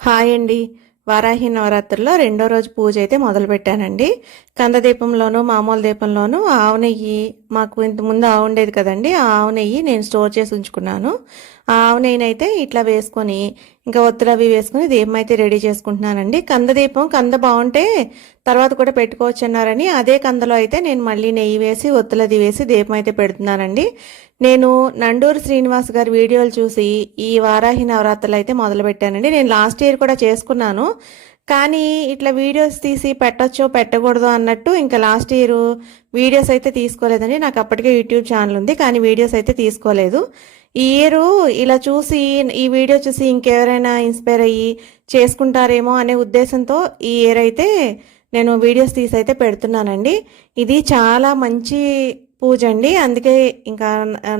Hi అండి. వారాహి నవరాత్రుల్లో రెండో రోజు పూజ అయితే మొదలుపెట్టానండి. కందదీపంలోను మామూలు దీపంలోను ఆవు నెయ్యి, మాకు ఇంతకుముందు ఆవు ఉండేది కదండి, ఆ ఆవు నెయ్యి నేను స్టోర్ చేసి ఉంచుకున్నాను. ఆ ఆవు నెయ్యిని అయితే ఇట్లా వేసుకొని ఇంకా ఒత్తులు అవి వేసుకుని దీపం అయితే రెడీ చేసుకుంటున్నానండి. కందదీపం కంద బాగుంటే తర్వాత కూడా పెట్టుకోవచ్చు అన్నారని అదే కందలో అయితే నేను మళ్ళీ నెయ్యి వేసి ఒత్తులది వేసి దీపం అయితే పెడుతున్నానండి. నేను నండూరు శ్రీనివాస్ గారి వీడియోలు చూసి ఈ వారాహి నవరాత్రులు అయితే మొదలుపెట్టానండి. నేను లాస్ట్ ఇయర్ కూడా చేసుకున్నాను, కానీ ఇట్లా వీడియోస్ తీసి పెట్టచ్చో పెట్టకూడదు అన్నట్టు ఇంకా లాస్ట్ ఇయర్ వీడియోస్ అయితే తీసుకోలేదండి. నాకు అప్పటికే యూట్యూబ్ ఛానల్ ఉంది, కానీ వీడియోస్ అయితే తీసుకోలేదు. ఈ ఇయర్ ఇలా చూసి ఈ వీడియో చూసి ఇంకెవరైనా ఇన్స్పైర్ అయ్యి చేసుకుంటారేమో అనే ఉద్దేశంతో ఈ ఇయర్ అయితే నేను వీడియోస్ తీసి అయితే పెడుతున్నానండి. ఇది చాలా మంచి పూజ అండి. అందుకే ఇంకా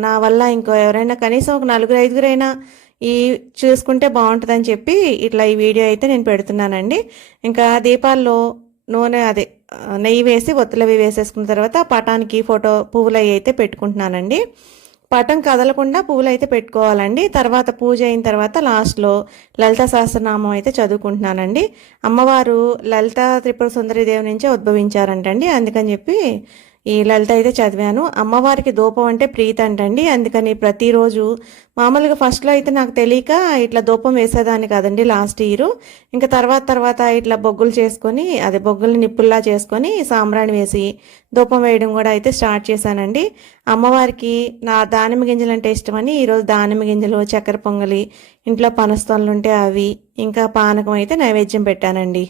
నా వల్ల ఇంకో ఎవరైనా కనీసం ఒక నలుగురు ఐదుగురైనా ఈ చూసుకుంటే బాగుంటుందని చెప్పి ఇట్లా ఈ వీడియో అయితే నేను పెడుతున్నానండి. ఇంకా దీపాల్లో నూనె నెయ్యి వేసి ఒత్తులవి వేసేసుకున్న తర్వాత పటానికి ఫోటో పువ్వులు అయితే పెట్టుకుంటున్నానండి. పటం కదలకుండా పువ్వులు అయితే పెట్టుకోవాలండి. తర్వాత పూజ అయిన తర్వాత లాస్ట్లో లలిత సహస్రనామం అయితే చదువుకుంటున్నానండి. అమ్మవారు లలిత త్రిపుర సుందరి దేవి నుంచే ఉద్భవించారంటండి. అందుకని చెప్పి ఈ లలిత అయితే చదివాను. అమ్మవారికి ధూపం అంటే ప్రీతి అంటండి. అందుకని ప్రతిరోజు మామూలుగా ఫస్ట్లో అయితే నాకు తెలియక ఇట్లా ధూపం వేసేదాన్ని కాదండి లాస్ట్ ఇయర్. ఇంకా తర్వాత ఇట్లా బొగ్గులు చేసుకొని బొగ్గులు నిప్పుల్లా చేసుకొని సాంబ్రాణి వేసి ధూపం వేయడం కూడా అయితే స్టార్ట్ చేశానండి. అమ్మవారికి నా దానిమ్మ గింజలు అంటే ఇష్టమని ఈరోజు దానిమ్మ గింజలు, చక్కెర పొంగలి, ఇంట్లో పనస్తోన్లు ఉంటే అవి, ఇంకా పానకం అయితే నైవేద్యం పెట్టానండి.